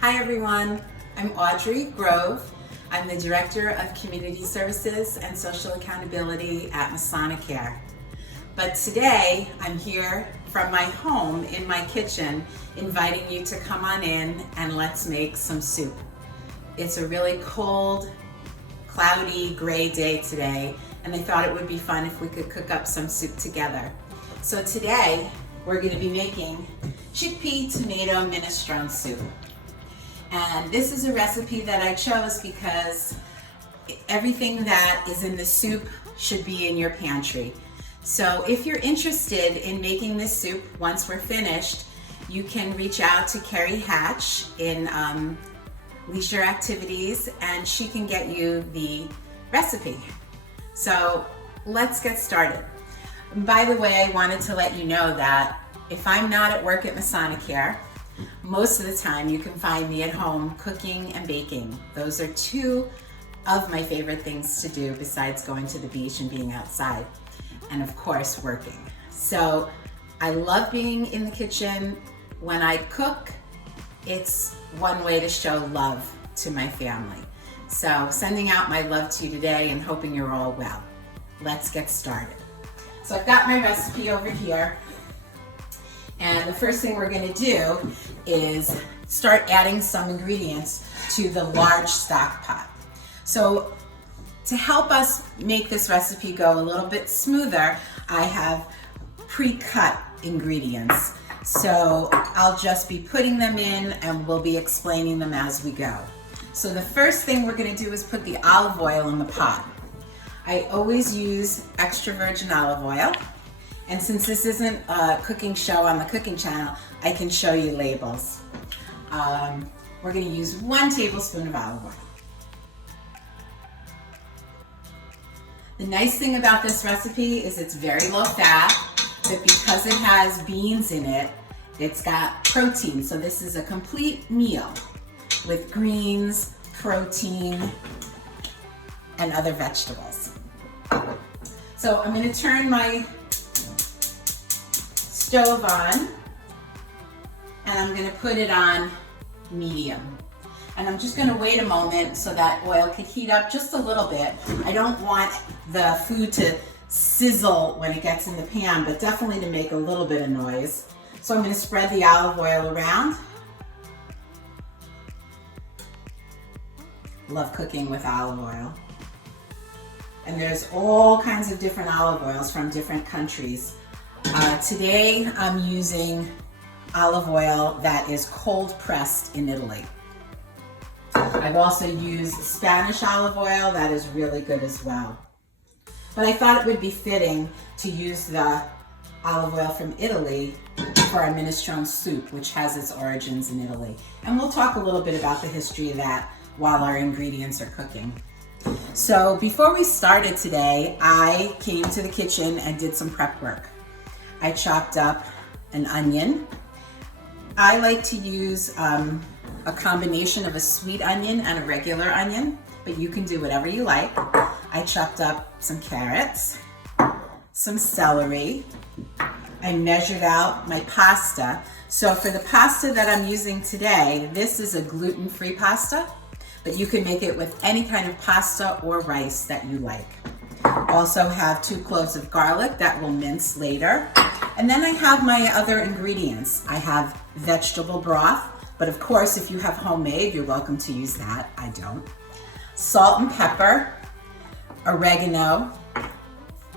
Hi everyone, I'm Audrey Grove. I'm the Director of Community Services and Social Accountability at Masonicare. But today I'm here from my home in my kitchen inviting you to come on in and let's make some soup. It's a really cold, cloudy, gray day today, and I thought it would be fun if we could cook up some soup together. So today we're going to be making Chickpea Tomato Minestrone Soup. And this is a recipe that I chose because everything that is in the soup should be in your pantry. So if you're interested in making this soup once we're finished, you can reach out to Carrie Hatch in Leisure Activities and she can get you the recipe. So let's get started. By the way, I wanted to let you know that if I'm not at work at Masonicare, most of the time you can find me at home cooking and baking. Those are two of my favorite things to do besides going to the beach and being outside, and of course working. So I love being in the kitchen. When I cook, it's one way to show love to my family. So sending out my love to you today and hoping you're all well. Let's get started. So I've got my recipe over here. And the first thing we're going to do is start adding some ingredients to the large stock pot. So to help us make this recipe go a little bit smoother, I have pre-cut ingredients. So I'll just be putting them in and we'll be explaining them as we go. So the first thing we're going to do is put the olive oil in the pot. I always use extra virgin olive oil. And since this isn't a cooking show on the cooking channel, I can show you labels. We're going to use 1 tablespoon of olive oil. The nice thing about this recipe is it's very low fat, but because it has beans in it, it's got protein. So this is a complete meal with greens, protein, and other vegetables. So I'm going to turn my stove on and I'm going to put it on medium. And I'm just going to wait a moment so that oil can heat up just a little bit. I don't want the food to sizzle when it gets in the pan, but definitely to make a little bit of noise. So I'm going to spread the olive oil around. Love cooking with olive oil. And there's all kinds of different olive oils from different countries. Today I'm using olive oil that is cold pressed in Italy. I've also used Spanish olive oil that is really good as well. But I thought it would be fitting to use the olive oil from Italy for our minestrone soup, which has its origins in Italy. And we'll talk a little bit about the history of that while our ingredients are cooking. So before we started today, I came to the kitchen and did some prep work. I chopped up an onion. I like to use a combination of a sweet onion and a regular onion, but you can do whatever you like. I chopped up some carrots, some celery. I measured out my pasta. So for the pasta that I'm using today, this is a gluten-free pasta, but you can make it with any kind of pasta or rice that you like. Also have 2 cloves of garlic that we'll mince later. And then I have my other ingredients. I have vegetable broth, but of course if you have homemade, you're welcome to use that. I don't. Salt and pepper, oregano,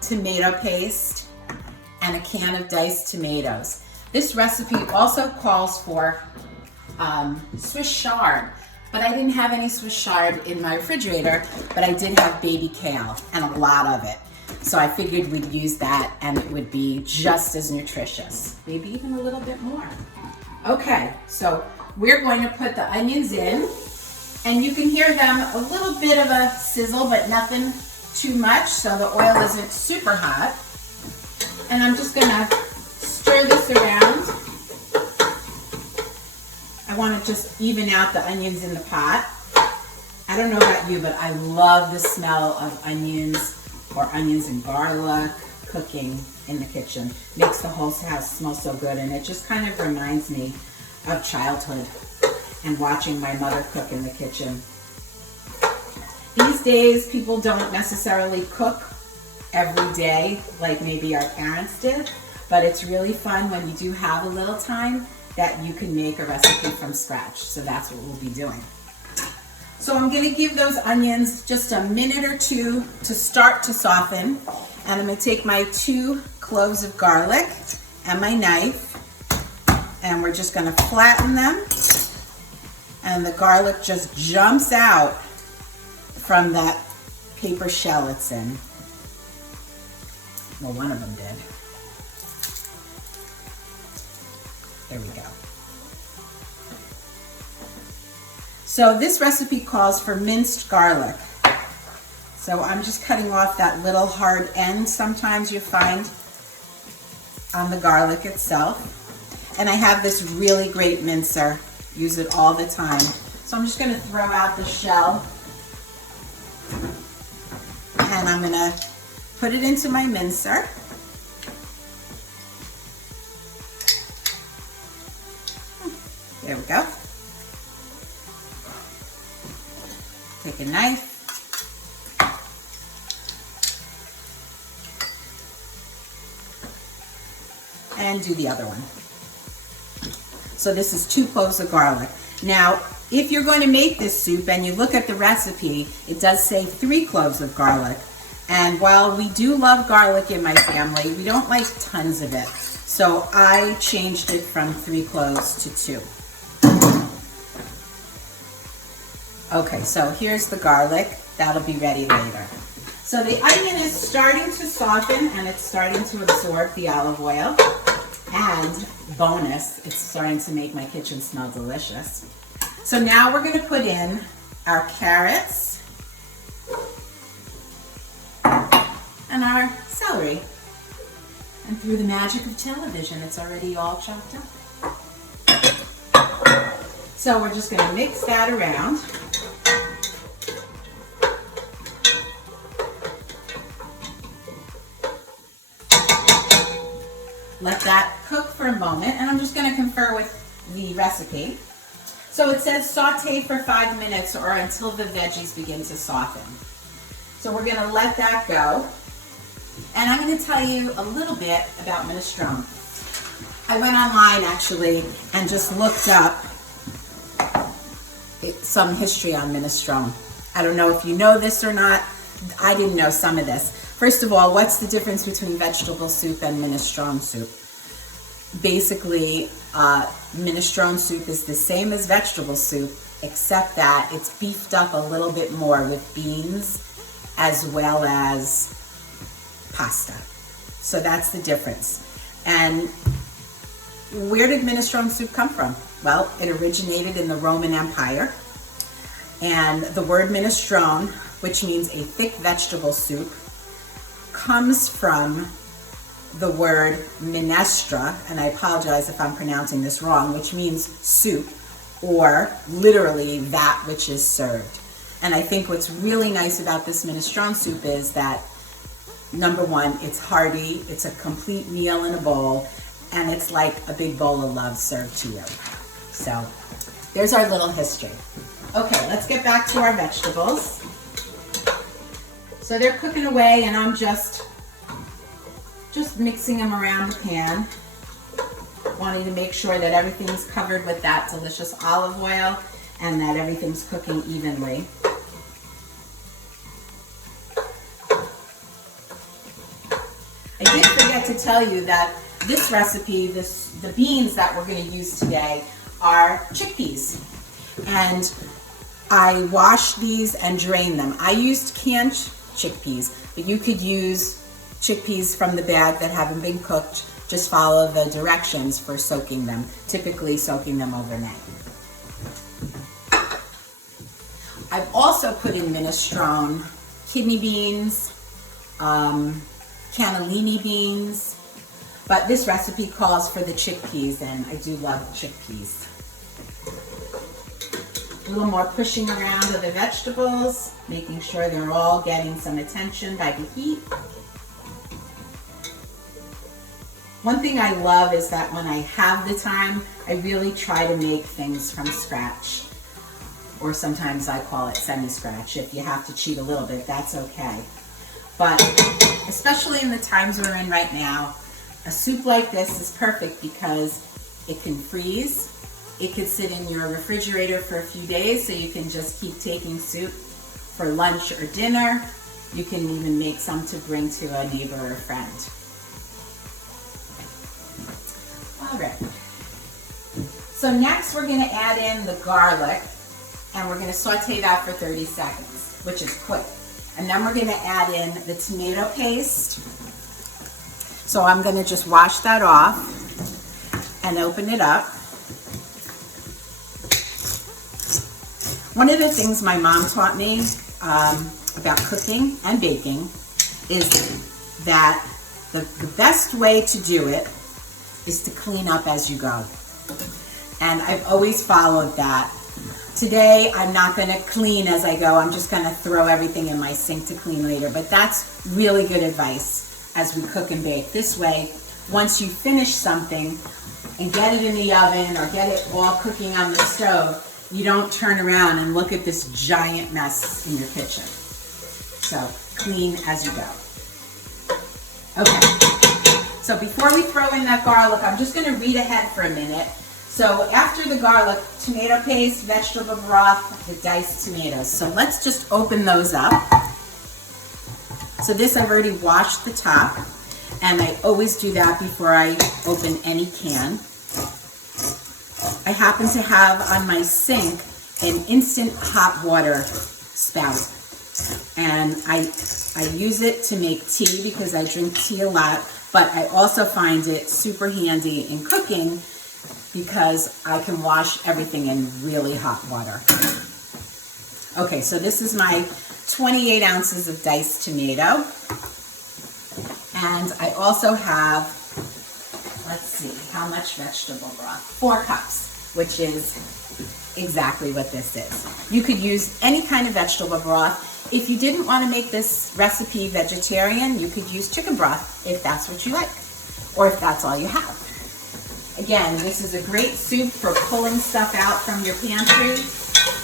tomato paste, and a can of diced tomatoes. This recipe also calls for Swiss chard. But I didn't have any Swiss chard in my refrigerator, but I did have baby kale and a lot of it. So I figured we'd use that and it would be just as nutritious, maybe even a little bit more. Okay, so we're going to put the onions in and you can hear them a little bit of a sizzle, but nothing too much, so the oil isn't super hot. And I'm just gonna stir this around. I want to just even out the onions in the pot. I don't know about you, but I love the smell of onions or onions and garlic cooking in the kitchen. Makes the whole house smell so good, and it just kind of reminds me of childhood. and watching my mother cook in the kitchen. These days, people don't necessarily cook every day like maybe our parents did, but it's really fun when you do have a little time that you can make a recipe from scratch. So that's what we'll be doing. So I'm gonna give those onions just a minute or two to start to soften. And I'm gonna take my 2 cloves of garlic and my knife, and we're just gonna flatten them. And the garlic just jumps out from that paper shell it's in. Well, one of them did. There we go. So this recipe calls for minced garlic. So I'm just cutting off that little hard end sometimes you find on the garlic itself. And I have this really great mincer. Use it all the time. So I'm just gonna throw out the shell and I'm gonna put it into my mincer. There we go. Take a knife. And do the other one. So this is 2 cloves of garlic. Now, if you're going to make this soup and you look at the recipe, it does say 3 cloves of garlic. And while we do love garlic in my family, we don't like tons of it. So I changed it from 3 cloves to 2. Okay, so here's the garlic. That'll be ready later. So the onion is starting to soften and it's starting to absorb the olive oil. And bonus, it's starting to make my kitchen smell delicious. So now we're going to put in our carrots and our celery. And through the magic of television, it's already all chopped up. So we're just going to mix that around. Let that cook for a moment, and I'm just going to confer with the recipe. So it says saute for 5 minutes or until the veggies begin to soften. So we're going to let that go. And I'm going to tell you a little bit about minestrone. I went online actually and just looked up some history on minestrone. I don't know if you know this or not. I didn't know some of this. First of all, what's the difference between vegetable soup and minestrone soup? Basically, minestrone soup is the same as vegetable soup, except that it's beefed up a little bit more with beans as well as pasta. So that's the difference. And where did minestrone soup come from? Well, it originated in the Roman Empire. And the word minestrone, which means a thick vegetable soup, comes from the word minestra, and I apologize if I'm pronouncing this wrong, which means soup, or literally that which is served. And I think what's really nice about this minestrone soup is that, number one, it's hearty, it's a complete meal in a bowl, and it's like a big bowl of love served to you. So there's our little history. Okay, let's get back to our vegetables. So they're cooking away and I'm just mixing them around the pan, wanting to make sure that everything's covered with that delicious olive oil and that everything's cooking evenly. I did forget to tell you that this recipe, the beans that we're going to use today are chickpeas. And I washed these and drained them. I used canned chickpeas, but you could use chickpeas from the bag that haven't been cooked. Just follow the directions for soaking them, typically soaking them overnight. I've also put in minestrone kidney beans, cannellini beans, but this recipe calls for the chickpeas, and I do love chickpeas. A little more pushing around of the vegetables, making sure they're all getting some attention by the heat. One thing I love is that when I have the time, I really try to make things from scratch. Or sometimes I call it semi-scratch. If you have to cheat a little bit, that's okay. But especially in the times we're in right now, a soup like this is perfect because it can freeze. It could sit in your refrigerator for a few days so you can just keep taking soup for lunch or dinner. You can even make some to bring to a neighbor or friend. All right. So next we're going to add in the garlic, and we're going to saute that for 30 seconds, which is quick. And then we're going to add in the tomato paste. So I'm going to just wash that off and open it up. One of the things my mom taught me about cooking and baking is that the best way to do it is to clean up as you go. And I've always followed that. Today, I'm not going to clean as I go. I'm just going to throw everything in my sink to clean later. But that's really good advice as we cook and bake. This way, once you finish something and get it in the oven or get it all cooking on the stove, you don't turn around and look at this giant mess in your kitchen. So clean as you go. Okay, so before we throw in that garlic, I'm just going to read ahead for a minute. So after the garlic, tomato paste, vegetable broth, the diced tomatoes. So let's just open those up. So this I've already washed the top, and I always do that before I open any can. I happen to have on my sink an instant hot water spout, and I use it to make tea because I drink tea a lot, but I also find it super handy in cooking because I can wash everything in really hot water. Okay, so this is my 28 ounces of diced tomato, and I also have, let's see, how much vegetable broth? 4 cups, which is exactly what this is. You could use any kind of vegetable broth. If you didn't want to make this recipe vegetarian, you could use chicken broth if that's what you like, or if that's all you have. Again, this is a great soup for pulling stuff out from your pantry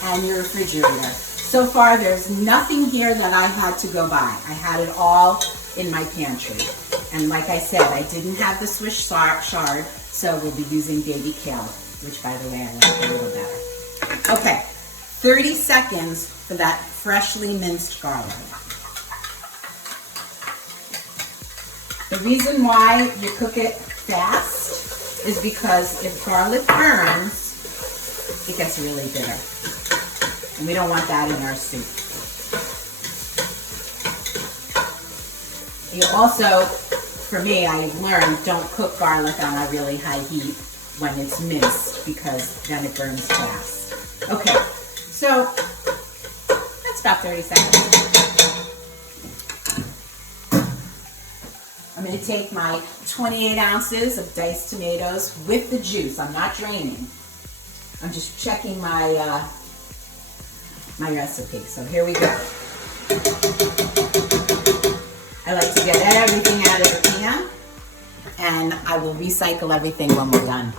and your refrigerator. So far, there's nothing here that I had to go buy. I had it all in my pantry. And like I said, I didn't have the Swiss chard, so we'll be using baby kale, which by the way, I like a little better. Okay, 30 seconds for that freshly minced garlic. The reason why you cook it fast is because if garlic burns, it gets really bitter. And we don't want that in our soup. You also, for me, I've learned don't cook garlic on a really high heat when it's minced because then it burns fast. Okay, so that's about 30 seconds. I'm going to take my 28 ounces of diced tomatoes with the juice. I'm not draining. I'm just checking my my recipe. So here we go. I like to get everything out of the pan, and I will recycle everything when we're done.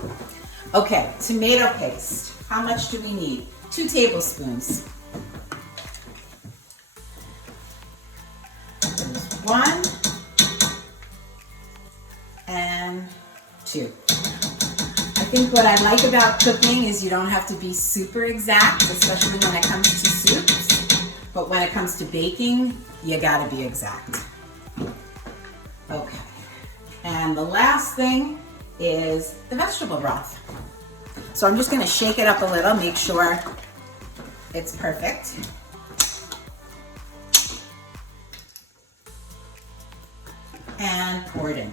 Okay, tomato paste. How much do we need? 2 tablespoons. There's 1 and 2. I think what I like about cooking is you don't have to be super exact, especially when it comes to soups. But when it comes to baking, you gotta be exact. Okay. And the last thing is the vegetable broth. So I'm just gonna shake it up a little, make sure it's perfect. And pour it in.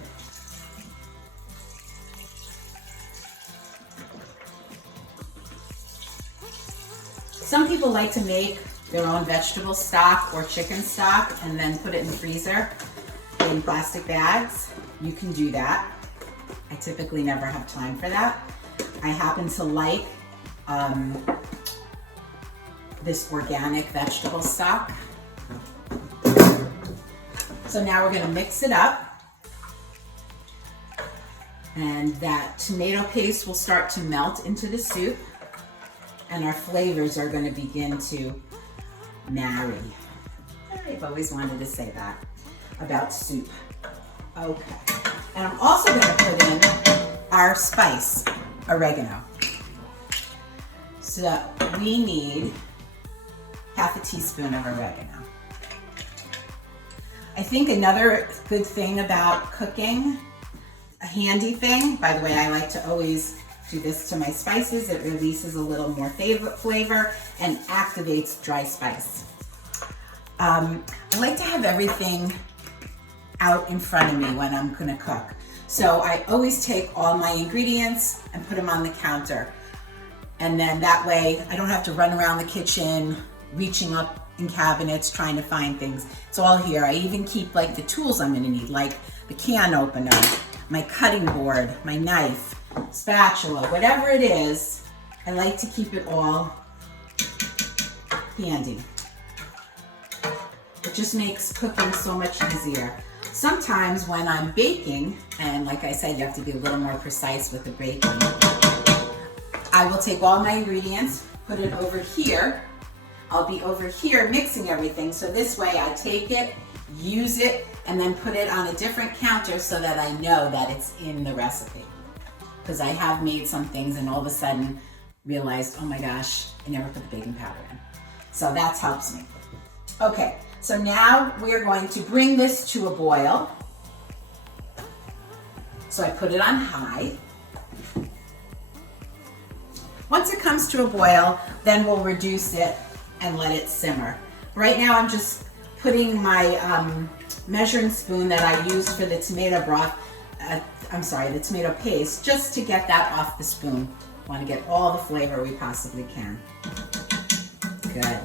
Some people like to make their own vegetable stock or chicken stock and then put it in the freezer in plastic bags. You can do that. I typically never have time for that. I happen to like this organic vegetable stock. So now we're going to mix it up. And that tomato paste will start to melt into the soup, and our flavors are going to begin to marry. I've always wanted to say that about soup. Okay. And I'm also going to put in our spice, oregano. So we need half a teaspoon of oregano. I think another good thing about cooking, a handy thing, by the way, I like to always do this to my spices. It releases a little more flavor and activates dry spice. I like to have everything out in front of me when I'm gonna cook. So I always take all my ingredients and put them on the counter. And then that way I don't have to run around the kitchen, reaching up in cabinets, trying to find things. It's all here. I even keep like the tools I'm gonna need, like the can opener, my cutting board, my knife, spatula, whatever it is. I like to keep it all handy. It just makes cooking so much easier. Sometimes when I'm baking, and like I said, you have to be a little more precise with the baking, I will take all my ingredients, put it over here. I'll be over here mixing everything. So this way I take it, use it, and then put it on a different counter so that I know that it's in the recipe. Because I have made some things and all of a sudden realized, oh my gosh, I never put the baking powder in. So that helps me. Okay, so now we're going to bring this to a boil. So I put it on high. Once it comes to a boil, then we'll reduce it and let it simmer. Right now I'm just putting my measuring spoon that I used for the tomato broth, the tomato paste, just to get that off the spoon. I want to get all the flavor we possibly can. Good.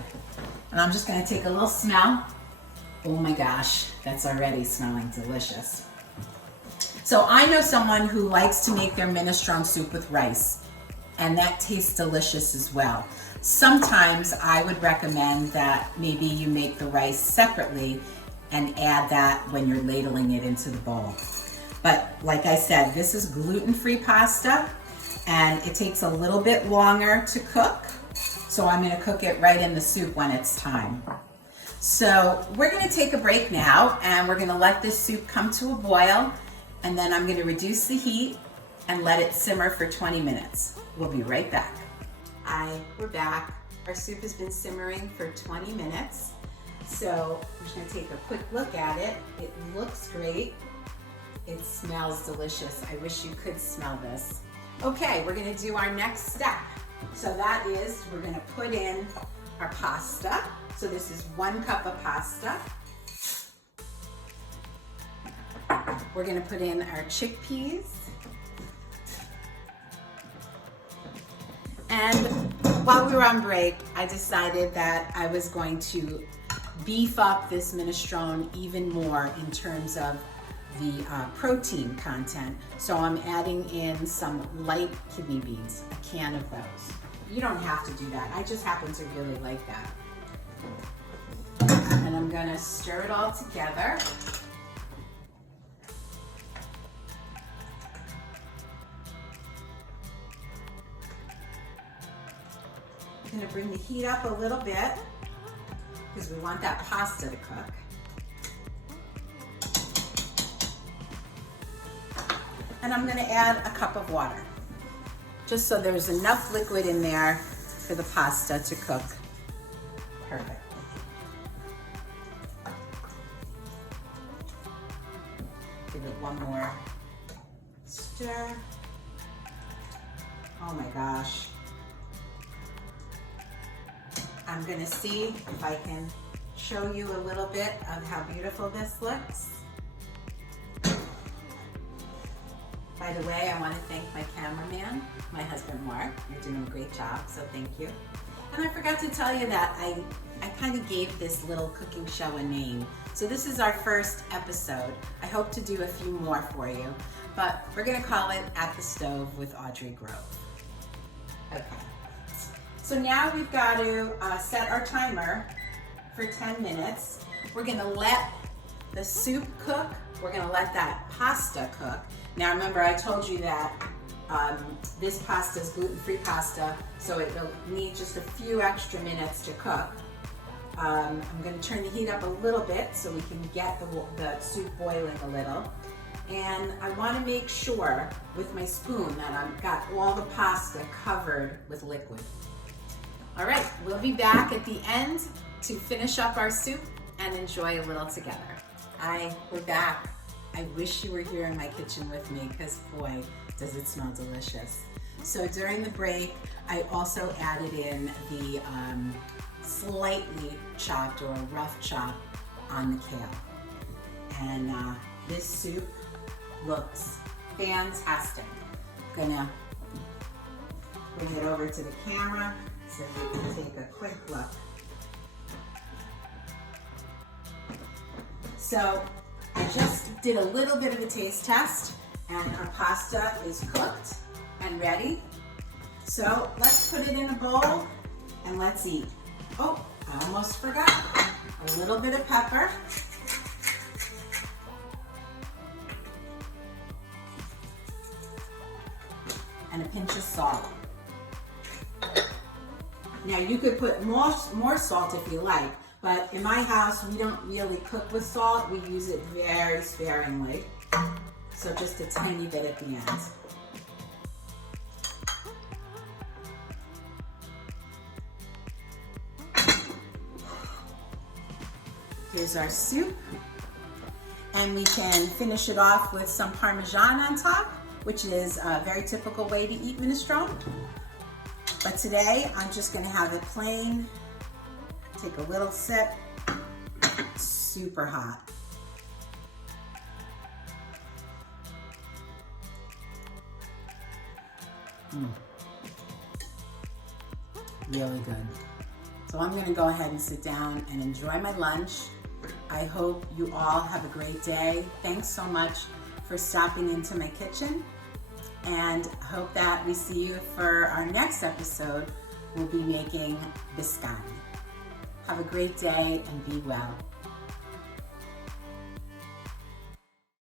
And I'm just gonna take a little smell. Oh my gosh, that's already smelling delicious. So I know someone who likes to make their minestrone soup with rice, and that tastes delicious as well. Sometimes I would recommend that maybe you make the rice separately and add that when you're ladling it into the bowl. But like I said, this is gluten-free pasta and it takes a little bit longer to cook. So I'm gonna cook it right in the soup when it's time. So we're gonna take a break now and we're gonna let this soup come to a boil, and then I'm gonna reduce the heat and let it simmer for 20 minutes. We'll be right back. Hi, we're back. Our soup has been simmering for 20 minutes. So I'm just gonna take a quick look at it. It looks great. It smells delicious. I wish you could smell this. Okay, we're gonna do our next step. So that is, we're gonna put in our pasta. So this is 1 cup of pasta. We're gonna put in our chickpeas. And while we were on break, I decided that I was going to beef up this minestrone even more in terms of the protein content. So I'm adding in some light kidney beans, a can of those. You don't have to do that. I just happen to really like that. And I'm gonna stir it all together. I'm gonna bring the heat up a little bit because we want that pasta to cook. And I'm gonna add a cup of water, just so there's enough liquid in there for the pasta to cook perfectly. Give it one more stir. Oh my gosh. I'm gonna see if I can show you a little bit of how beautiful this looks. By the way, I want to thank my cameraman, my husband Mark. You're doing a great job, so thank you. And I forgot to tell you that I kind of gave this little cooking show a name. So this is our first episode. I hope to do a few more for you, but we're gonna call it At the Stove with Audrey Grove. Okay. So now we've got to set our timer for 10 minutes. We're gonna let the soup cook we're gonna let that pasta cook. Now remember, I told you that this pasta is gluten-free pasta, so it will need just a few extra minutes to cook. I'm gonna turn the heat up a little bit so we can get the soup boiling a little. And I wanna make sure with my spoon that I've got all the pasta covered with liquid. All right, we'll be back at the end to finish up our soup and enjoy a little together. Hi, we're back. I wish you were here in my kitchen with me because boy, does it smell delicious. So during the break, I also added in the slightly chopped or rough chop on the kale. And this soup looks fantastic. I'm gonna bring it over to the camera so you can take a quick look. So I just did a little bit of a taste test and our pasta is cooked and ready. So let's put it in a bowl and let's eat. Oh, I almost forgot. A little bit of pepper. And a pinch of salt. Now you could put more salt if you like, but in my house we don't really cook with salt. We use it very sparingly. So just a tiny bit at the end. Here's our soup. And we can finish it off with some parmesan on top, which is a very typical way to eat minestrone. But today, I'm just gonna have it plain. Take a little sip. Super hot. Really good. So I'm gonna go ahead and sit down and enjoy my lunch. I hope you all have a great day. Thanks so much for stopping into my kitchen, and hope that we see you for our next episode. We'll be making biscotti. Have a great day and be well.